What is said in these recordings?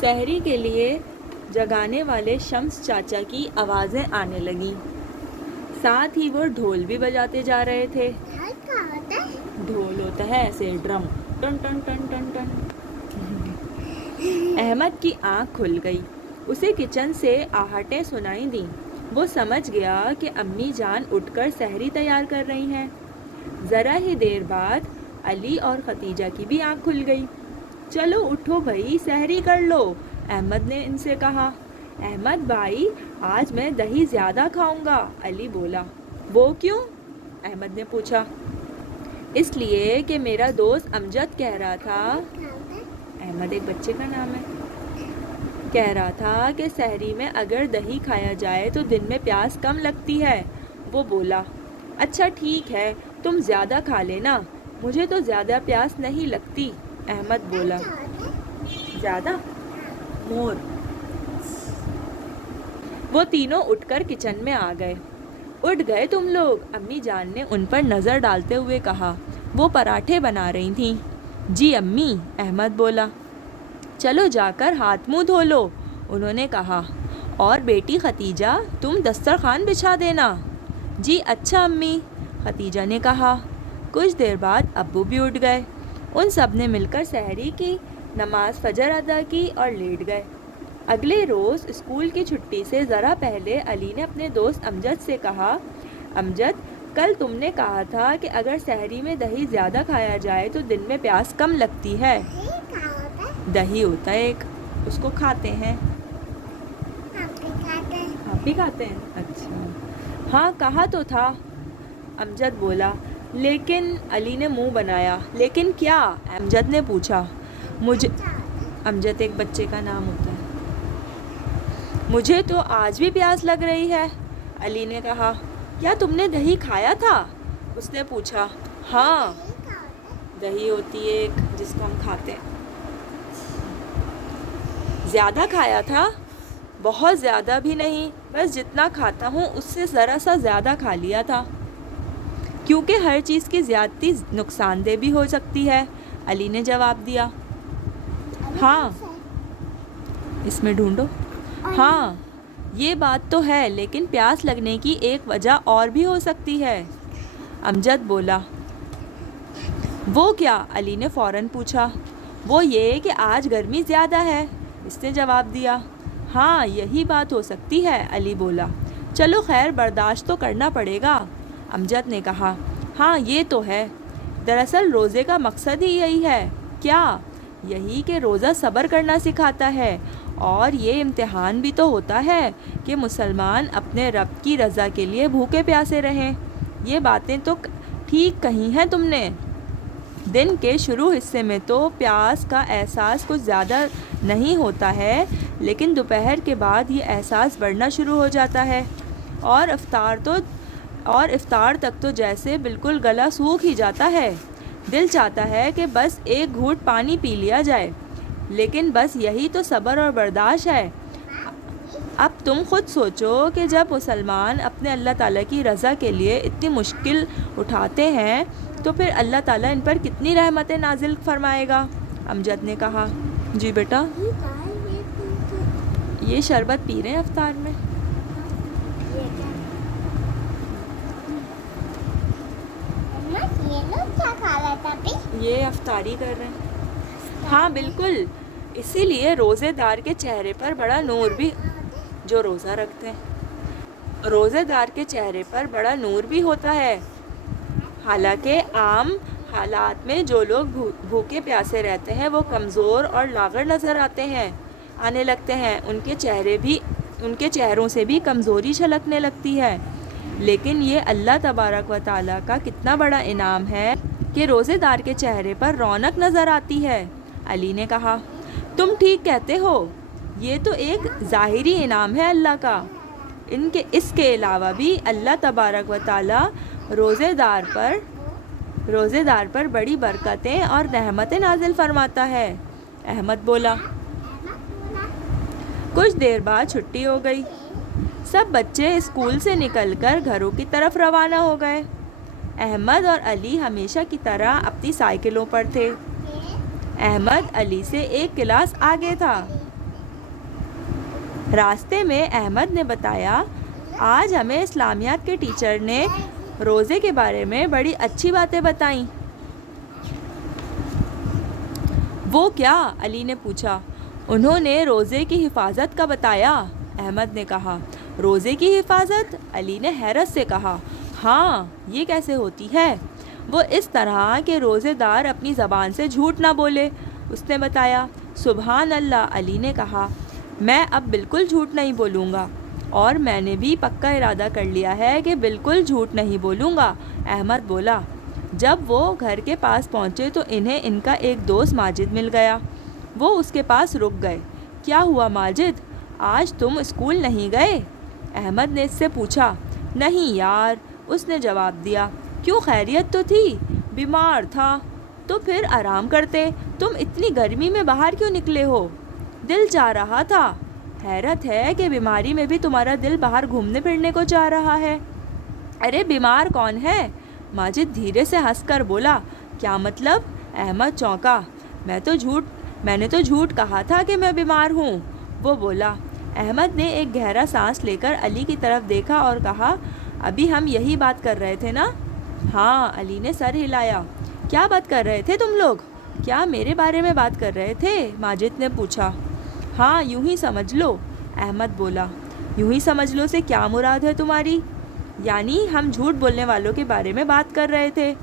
سحری کے لیے جگانے والے شمس چاچا کی آوازیں آنے لگیں، ساتھ ہی وہ ڈھول بھی بجاتے جا رہے تھے۔ ڈھول ہوتا ہے ایسے ڈرم، ٹن ٹن ٹن ٹن ٹن۔ احمد کی آنکھ کھل گئی، اسے کچن سے آہٹیں سنائی دیں۔ وہ سمجھ گیا کہ امی جان اٹھ کر سحری تیار کر رہی ہیں۔ ذرا ہی دیر بعد علی اور ختیجہ کی بھی آنکھ کھل گئی۔ چلو اٹھو بھائی، سحری کر لو، احمد نے ان سے کہا۔ احمد بھائی، آج میں دہی زیادہ کھاؤں گا، علی بولا۔ وہ کیوں؟ احمد نے پوچھا۔ اس لیے کہ میرا دوست امجد کہہ رہا تھا، احمد ایک بچے کا نام ہے، کہہ رہا تھا کہ سحری میں اگر دہی کھایا جائے تو دن میں پیاس کم لگتی ہے۔ وہ بولا، اچھا ٹھیک ہے، تم زیادہ کھا لینا، مجھے تو زیادہ پیاس نہیں لگتی، احمد بولا۔ زیادہ؟ مور۔ وہ تینوں اٹھ کر کچن میں آ گئے۔ اٹھ گئے تم لوگ؟ امی جان نے ان پر نظر ڈالتے ہوئے کہا۔ وہ پراٹھے بنا رہی تھیں۔ جی امی، احمد بولا۔ چلو جا کر ہاتھ منہ دھو لو، انہوں نے کہا۔ اور بیٹی ختیجہ، تم دسترخوان بچھا دینا۔ جی اچھا امی، ختیجہ نے کہا۔ کچھ دیر بعد ابو بھی اٹھ گئے۔ ان سب نے مل کر سحری کی، نماز فجر ادا کی اور لیٹ گئے۔ اگلے روز اسکول کی چھٹی سے ذرا پہلے علی نے اپنے دوست امجد سے کہا، امجد، کل تم نے کہا تھا کہ اگر سحری میں دہی زیادہ کھایا جائے تو دن میں پیاس کم لگتی ہے۔ دہی ہوتا ہے ایک، اس کو کھاتے ہیں۔ آپ بھی کھاتے ہیں؟ اچھا ہاں کہا تو تھا، امجد بولا۔ لیکن علی نے منہ بنایا۔ لیکن کیا؟ امجد نے پوچھا۔ مجھے، امجد ایک بچے کا نام ہوتا ہے۔ مجھے تو آج بھی پیاس لگ رہی ہے، علی نے کہا۔ کیا تم نے دہی کھایا تھا؟ اس نے پوچھا۔ ہاں، دہی ہوتی ہے ایک جس کو ہم کھاتے ہیں۔ زیادہ کھایا تھا؟ بہت زیادہ بھی نہیں، بس جتنا کھاتا ہوں اس سے ذرا سا زیادہ کھا لیا تھا، کیونکہ ہر چیز کی زیادتی نقصان دہ بھی ہو سکتی ہے، علی نے جواب دیا۔ ہاں، اس میں ڈھونڈو۔ ہاں یہ بات تو ہے، لیکن پیاس لگنے کی ایک وجہ اور بھی ہو سکتی ہے، امجد بولا۔ وہ کیا؟ علی نے فوراً پوچھا۔ وہ یہ کہ آج گرمی زیادہ ہے، اس نے جواب دیا۔ ہاں یہی بات ہو سکتی ہے، علی بولا۔ چلو خیر، برداشت تو کرنا پڑے گا، امجد نے کہا۔ ہاں یہ تو ہے، دراصل روزے کا مقصد ہی یہی ہے۔ کیا؟ یہی کہ روزہ صبر کرنا سکھاتا ہے، اور یہ امتحان بھی تو ہوتا ہے کہ مسلمان اپنے رب کی رضا کے لیے بھوکے پیاسے رہیں۔ یہ باتیں تو ٹھیک کہی ہیں تم نے۔ دن کے شروع حصے میں تو پیاس کا احساس کچھ زیادہ نہیں ہوتا ہے، لیکن دوپہر کے بعد یہ احساس بڑھنا شروع ہو جاتا ہے، اور افطار تک تو جیسے بالکل گلا سوکھ ہی جاتا ہے۔ دل چاہتا ہے کہ بس ایک گھونٹ پانی پی لیا جائے، لیکن بس یہی تو صبر اور برداشت ہے۔ اب تم خود سوچو کہ جب مسلمان اپنے اللہ تعالیٰ کی رضا کے لیے اتنی مشکل اٹھاتے ہیں تو پھر اللہ تعالیٰ ان پر کتنی رحمتیں نازل فرمائے گا، امجد نے کہا۔ جی بیٹا، یہ شربت پی رہے ہیں افطار میں۔ یہ افطاری کر رہے ہیں۔ ہاں بالکل، اسی لیے روزے دار کے چہرے پر بڑا نور بھی، جو روزہ رکھتے ہیں، روزے دار کے چہرے پر بڑا نور بھی ہوتا ہے۔ حالانکہ عام حالات میں جو لوگ بھوکے پیاسے رہتے ہیں وہ کمزور اور لاغر نظر آنے لگتے ہیں، ان کے چہروں سے بھی کمزوری جھلکنے لگتی ہے۔ لیکن یہ اللہ تبارک و تعالیٰ کا کتنا بڑا انعام ہے کہ روزے دار کے چہرے پر رونق نظر آتی ہے، علی نے کہا۔ تم ٹھیک کہتے ہو، یہ تو ایک ظاہری انعام ہے اللہ کا۔ اس کے علاوہ بھی اللہ تبارک و تعالیٰ روزے دار پر بڑی برکتیں اور رحمتیں نازل فرماتا ہے، احمد بولا۔ کچھ دیر بعد چھٹی ہو گئی۔ سب بچے اسکول سے نکل کر گھروں کی طرف روانہ ہو گئے۔ احمد اور علی ہمیشہ کی طرح اپنی سائیکلوں پر تھے۔ احمد علی سے ایک کلاس آگے تھا۔ راستے میں احمد نے بتایا، آج ہمیں اسلامیات کے ٹیچر نے روزے کے بارے میں بڑی اچھی باتیں بتائیں۔ وہ کیا؟ علی نے پوچھا۔ انہوں نے روزے کی حفاظت کا بتایا، احمد نے کہا۔ روزے کی حفاظت؟ علی نے حیرت سے کہا۔ ہاں، یہ کیسے ہوتی ہے؟ وہ اس طرح کہ روزے دار اپنی زبان سے جھوٹ نہ بولے، اس نے بتایا۔ سبحان اللہ، علی نے کہا۔ میں اب بالکل جھوٹ نہیں بولوں گا، اور میں نے بھی پکا ارادہ کر لیا ہے کہ بالکل جھوٹ نہیں بولوں گا، احمد بولا۔ جب وہ گھر کے پاس پہنچے تو انہیں ان کا ایک دوست ماجد مل گیا۔ وہ اس کے پاس رک گئے۔ کیا ہوا ماجد، آج تم اسکول نہیں گئے؟ احمد نے اس سے پوچھا۔ نہیں یار، اس نے جواب دیا۔ کیوں، خیریت تو تھی؟ بیمار تھا۔ تو پھر آرام کرتے، تم اتنی گرمی میں باہر کیوں نکلے ہو؟ دل چاہ رہا تھا۔ حیرت ہے کہ بیماری میں بھی تمہارا دل باہر گھومنے پھرنے کو چاہ رہا ہے۔ ارے بیمار کون ہے؟ ماجد دھیرے سے ہنس کر بولا۔ کیا مطلب؟ احمد چونکا۔ میں نے تو جھوٹ کہا تھا کہ میں بیمار ہوں، وہ بولا۔ احمد نے ایک گہرا سانس لے کر علی کی طرف دیکھا اور کہا، ابھی ہم یہی بات کر رہے تھے نا؟ ہاں، علی نے سر ہلایا۔ کیا بات کر رہے تھے تم لوگ؟ کیا میرے بارے میں بات کر رہے تھے؟ ماجد نے پوچھا۔ ہاں، یوں ہی سمجھ لو، احمد بولا۔ یوں ہی سمجھ لو سے کیا مراد ہے تمہاری؟ یعنی ہم جھوٹ بولنے والوں کے بارے میں بات کر رہے تھے۔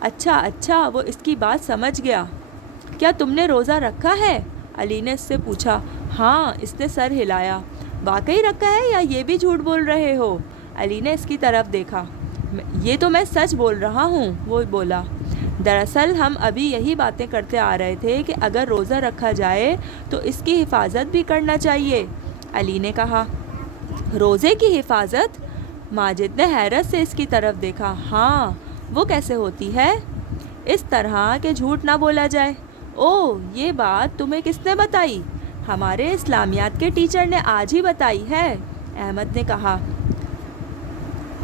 اچھا، وہ اس کی بات سمجھ گیا۔ کیا تم نے روزہ رکھا ہے؟ علی نے اس سے پوچھا۔ ہاں، اس نے سر ہلایا۔ واقعی رکھا ہے یا یہ بھی جھوٹ بول رہے ہو؟ علی نے اس کی طرف دیکھا۔ یہ تو میں سچ بول رہا ہوں، وہ بولا۔ دراصل ہم ابھی یہی باتیں کرتے آ رہے تھے کہ اگر روزہ رکھا جائے تو اس کی حفاظت بھی کرنا چاہیے، علی نے کہا۔ روزے کی حفاظت؟ ماجد نے حیرت سے اس کی طرف دیکھا۔ ہاں، وہ کیسے ہوتی ہے؟ اس طرح کہ جھوٹ نہ بولا جائے۔ اوہ، یہ بات تمہیں کس نے بتائی؟ ہمارے اسلامیات کے ٹیچر نے آج ہی بتائی ہے، احمد نے کہا۔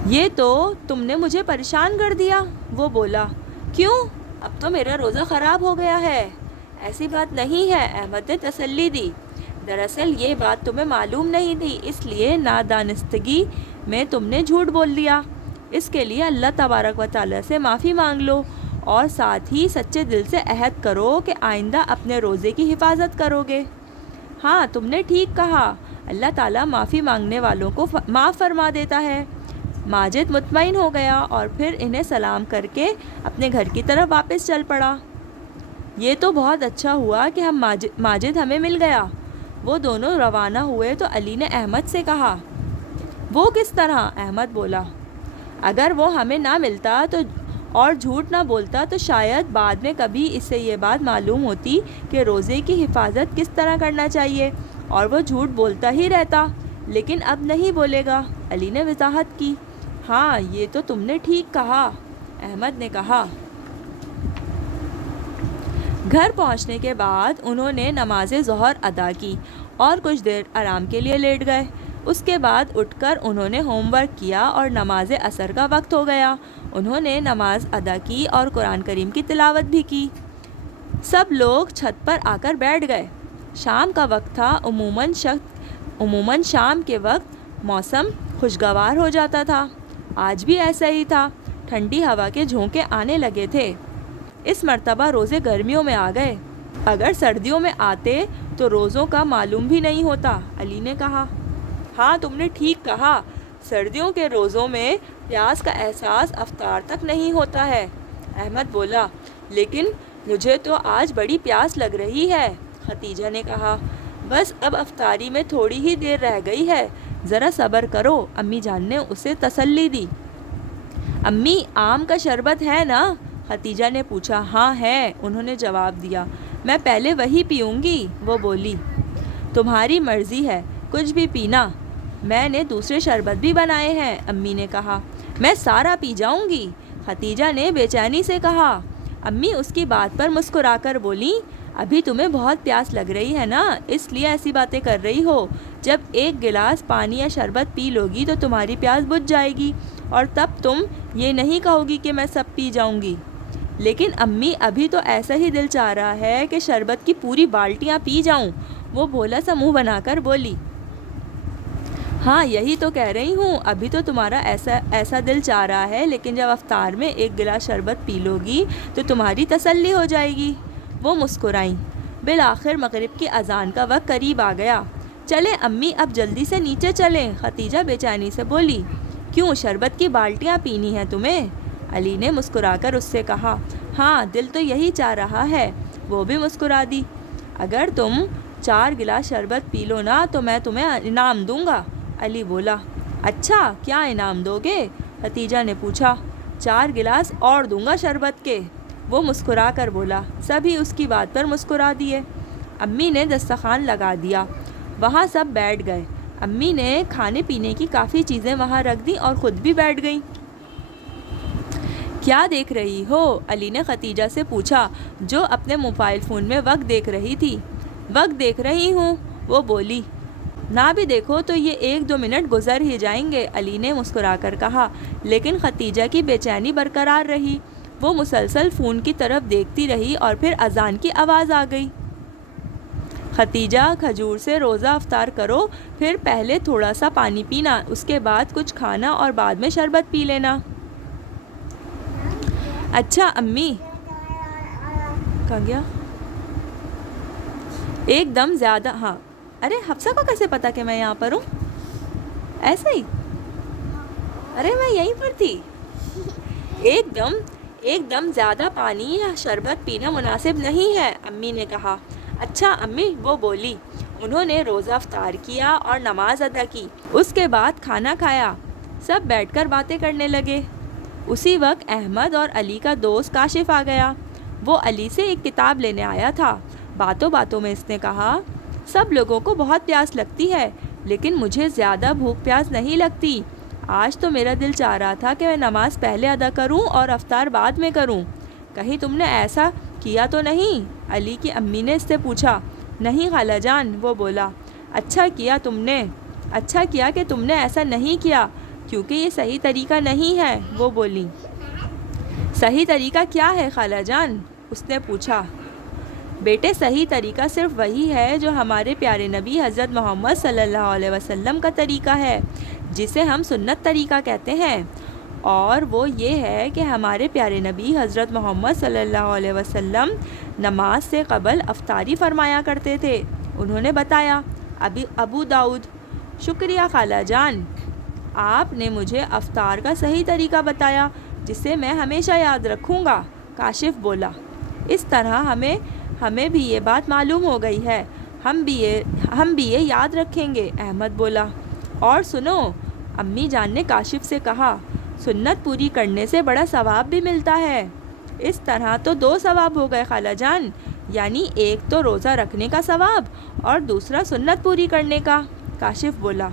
یہ تو تم نے مجھے پریشان کر دیا، وہ بولا۔ کیوں؟ اب تو میرا روزہ خراب ہو گیا ہے۔ ایسی بات نہیں ہے، احمد نے تسلی دی۔ دراصل یہ بات تمہیں معلوم نہیں تھی، اس لیے نادانستگی میں تم نے جھوٹ بول دیا۔ اس کے لیے اللہ تبارک و تعالیٰ سے معافی مانگ لو، اور ساتھ ہی سچے دل سے عہد کرو کہ آئندہ اپنے روزے کی حفاظت کرو گے۔ ہاں، تم نے ٹھیک کہا، اللہ تعالیٰ معافی مانگنے والوں کو معاف فرما دیتا ہے۔ ماجد مطمئن ہو گیا اور پھر انہیں سلام کر کے اپنے گھر کی طرف واپس چل پڑا۔ یہ تو بہت اچھا ہوا کہ ماجد ہمیں مل گیا۔ وہ دونوں روانہ ہوئے تو علی نے احمد سے کہا۔ وہ کس طرح؟ احمد بولا۔ اگر وہ ہمیں نہ ملتا تو اور جھوٹ نہ بولتا تو شاید بعد میں کبھی اس سے یہ بات معلوم ہوتی کہ روزے کی حفاظت کس طرح کرنا چاہیے، اور وہ جھوٹ بولتا ہی رہتا، لیکن اب نہیں بولے گا، علی نے وضاحت کی۔ ہاں، یہ تو تم نے ٹھیک کہا، احمد نے کہا۔ گھر پہنچنے کے بعد انہوں نے نماز ظہر ادا کی اور کچھ دیر آرام کے لیے لیٹ گئے۔ اس کے بعد اٹھ کر انہوں نے ہوم ورک کیا اور نماز عصر کا وقت ہو گیا۔ انہوں نے نماز ادا کی اور قرآن کریم کی تلاوت بھی کی۔ سب لوگ چھت پر آ کر بیٹھ گئے۔ شام کا وقت تھا۔ عموماً شام کے وقت موسم خوشگوار ہو جاتا تھا۔ آج بھی ایسا ہی تھا۔ ٹھنڈی ہوا کے جھونکے آنے لگے تھے۔ اس مرتبہ روزے گرمیوں میں آ گئے۔ اگر سردیوں میں آتے تو روزوں کا معلوم بھی نہیں ہوتا، علی نے کہا۔ ہاں، تم نے ٹھیک کہا، سردیوں کے روزوں میں پیاس کا احساس افطار تک نہیں ہوتا ہے، احمد بولا۔ لیکن مجھے تو آج بڑی پیاس لگ رہی ہے، ختیجہ نے کہا۔ بس اب افطاری میں تھوڑی ہی دیر رہ گئی ہے، ذرا صبر کرو، امی جان نے اسے تسلی دی۔ امی، آم کا شربت ہے نا؟ ختیجہ نے پوچھا۔ ہاں ہے، انہوں نے جواب دیا۔ میں پہلے وہی پیوں گی، وہ بولی۔ تمہاری مرضی ہے، کچھ بھی پینا، میں نے دوسرے شربت بھی بنائے ہیں، امی نے کہا۔ میں سارا پی جاؤں گی، ختیجہ نے بے چینی سے کہا۔ امی اس کی بات پر مسکرا کر بولیں، ابھی تمہیں بہت پیاس لگ رہی ہے نا، اس لیے ایسی باتیں کر رہی ہو۔ جب ایک گلاس پانی یا شربت پی لوگی تو تمہاری پیاس بجھ جائے گی، اور تب تم یہ نہیں کہو گی کہ میں سب پی جاؤں گی۔ لیکن امی، ابھی تو ایسا ہی دل چاہ رہا ہے کہ شربت کی پوری بالٹیاں پی جاؤں، وہ بھولا سا منہ بنا کر بولی۔ ہاں یہی تو کہہ رہی ہوں، ابھی تو تمہارا ایسا دل چاہ رہا ہے، لیکن جب افطار میں ایک گلاس شربت پی لو گی تو تمہاری تسلی ہو جائے گی۔ وہ مسکرائیں۔ بالآخر مغرب کی اذان کا وقت قریب آ گیا۔ چلیں امی، اب جلدی سے نیچے چلیں، خدیجہ بے چینی سے بولی۔ کیوں، شربت کی بالٹیاں پینی ہیں تمہیں؟ علی نے مسکرا کر اس سے کہا۔ ہاں، دل تو یہی چاہ رہا ہے۔ وہ بھی مسکرا دی۔ اگر تم 4 گلاس شربت پی لو نا تو میں تمہیں انعام دوں گا۔ علی بولا۔ اچھا، کیا انعام دو گے؟ خدیجہ نے پوچھا۔ 4 گلاس اور دوں گا شربت کے۔ وہ مسکرا کر بولا۔ سبھی اس کی بات پر مسکرا دیے۔ امی نے دسترخوان لگا دیا۔ وہاں سب بیٹھ گئے۔ امی نے کھانے پینے کی کافی چیزیں وہاں رکھ دیں اور خود بھی بیٹھ گئیں۔ کیا دیکھ رہی ہو؟ علی نے خدیجہ سے پوچھا، جو اپنے موبائل فون میں وقت دیکھ رہی تھی۔ وقت دیکھ رہی ہوں، وہ بولی۔ نہ بھی دیکھو تو یہ 1-2 منٹ گزر ہی جائیں گے، علی نے مسکرا کر کہا۔ لیکن خدیجہ کی بے چینی برقرار رہی۔ وہ مسلسل فون کی طرف دیکھتی رہی اور پھر اذان کی آواز آ گئی۔ خدیجہ، کھجور سے روزہ افطار کرو، پھر پہلے تھوڑا سا پانی پینا، اس کے بعد کچھ کھانا اور بعد میں شربت پی لینا۔ اچھا امی۔ کہاں گیا؟ ایک دم زیادہ، ہاں، ارے حفصہ کو کیسے پتا کہ میں یہاں پر ہوں؟ ایسے ہی؟ ارے میں یہیں پر تھی۔ ایک دم زیادہ پانی یا شربت پینا مناسب نہیں ہے، امی نے کہا۔ اچھا امی، وہ بولی۔ انہوں نے روزہ افطار کیا اور نماز ادا کی۔ اس کے بعد کھانا کھایا۔ سب بیٹھ کر باتیں کرنے لگے۔ اسی وقت احمد اور علی کا دوست کاشف آ گیا۔ وہ علی سے ایک کتاب لینے آیا تھا۔ باتوں باتوں میں اس نے کہا، سب لوگوں کو بہت پیاس لگتی ہے، لیکن مجھے زیادہ بھوک پیاس نہیں لگتی۔ آج تو میرا دل چاہ رہا تھا کہ میں نماز پہلے ادا کروں اور افطار بعد میں کروں۔ کہیں تم نے ایسا کیا تو نہیں؟ علی کی امی نے اس سے پوچھا۔ نہیں خالہ جان، وہ بولا۔ اچھا کیا کہ تم نے ایسا نہیں کیا، کیونکہ یہ صحیح طریقہ نہیں ہے، وہ بولی۔ صحیح طریقہ کیا ہے خالہ جان؟ اس نے پوچھا۔ بیٹے، صحیح طریقہ صرف وہی ہے جو ہمارے پیارے نبی حضرت محمد صلی اللہ علیہ وسلم کا طریقہ ہے، جسے ہم سنت طریقہ کہتے ہیں، اور وہ یہ ہے کہ ہمارے پیارے نبی حضرت محمد صلی اللہ علیہ وسلم نماز سے قبل افطاری فرمایا کرتے تھے۔ انہوں نے بتایا۔ ابو داؤد۔ شکریہ خالہ جان، آپ نے مجھے افطار کا صحیح طریقہ بتایا، جسے میں ہمیشہ یاد رکھوں گا، کاشف بولا۔ اس طرح ہمیں بھی یہ بات معلوم ہو گئی ہے، ہم بھی یہ یاد رکھیں گے، احمد بولا۔ اور سنو، امی جان نے کاشف سے کہا، سنت پوری کرنے سے بڑا ثواب بھی ملتا ہے۔ اس طرح تو 2 ثواب ہو گئے خالہ جان، یعنی ایک تو روزہ رکھنے کا ثواب اور دوسرا سنت پوری کرنے کا، کاشف بولا۔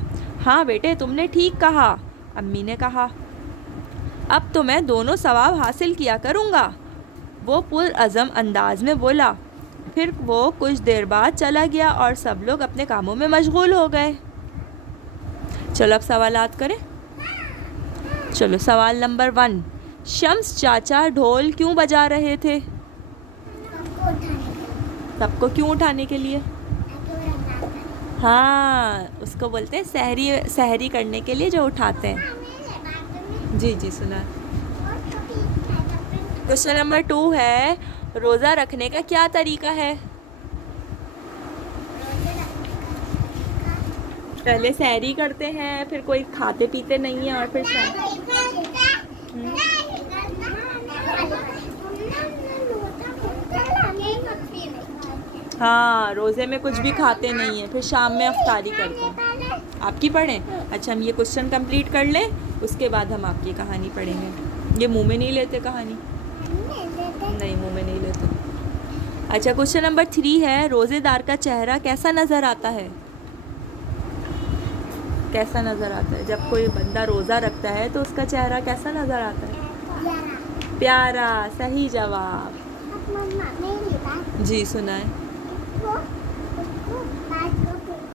ہاں بیٹے، تم نے ٹھیک کہا، امی نے کہا۔ اب تو میں دونوں ثواب حاصل کیا کروں گا، وہ پرعزم انداز میں بولا۔ پھر وہ کچھ دیر بعد چلا گیا اور سب لوگ اپنے کاموں میں مشغول ہو گئے۔ چلو اب سوالات کریں۔ چلو سوال نمبر 1، شمس چاچا ڈھول کیوں بجا رہے تھے؟ سب کو کیوں اٹھانے کے لیے؟ ہاں، اس کو بولتے ہیں سحری کرنے کے لیے جو اٹھاتے ہیں۔ جی سنا۔ کوشچن نمبر 2 ہے، روزہ رکھنے کا کیا طریقہ ہے؟ پہلے سحری کرتے ہیں، پھر کوئی کھاتے پیتے نہیں ہیں، اور پھر ہاں، روزے میں کچھ بھی کھاتے نہیں ہیں، پھر شام میں افطاری کرتے ہیں۔ آپ کی پڑھیں؟ اچھا، ہم یہ کوشچن کمپلیٹ کر لیں، اس کے بعد ہم آپ کی کہانی پڑھیں گے۔ یہ منہ میں نہیں لیتے کہانی؟ نہیں، منہ میں نہیں لیتے۔ اچھا، کوشچن نمبر 3 ہے، روزے دار کا چہرہ کیسا نظر آتا ہے؟ کیسا نظر آتا ہے؟ جب کوئی بندہ روزہ رکھتا ہے تو اس کا چہرہ کیسا نظر آتا ہے؟ پیارا، صحیح جواب۔ جی سنائیں۔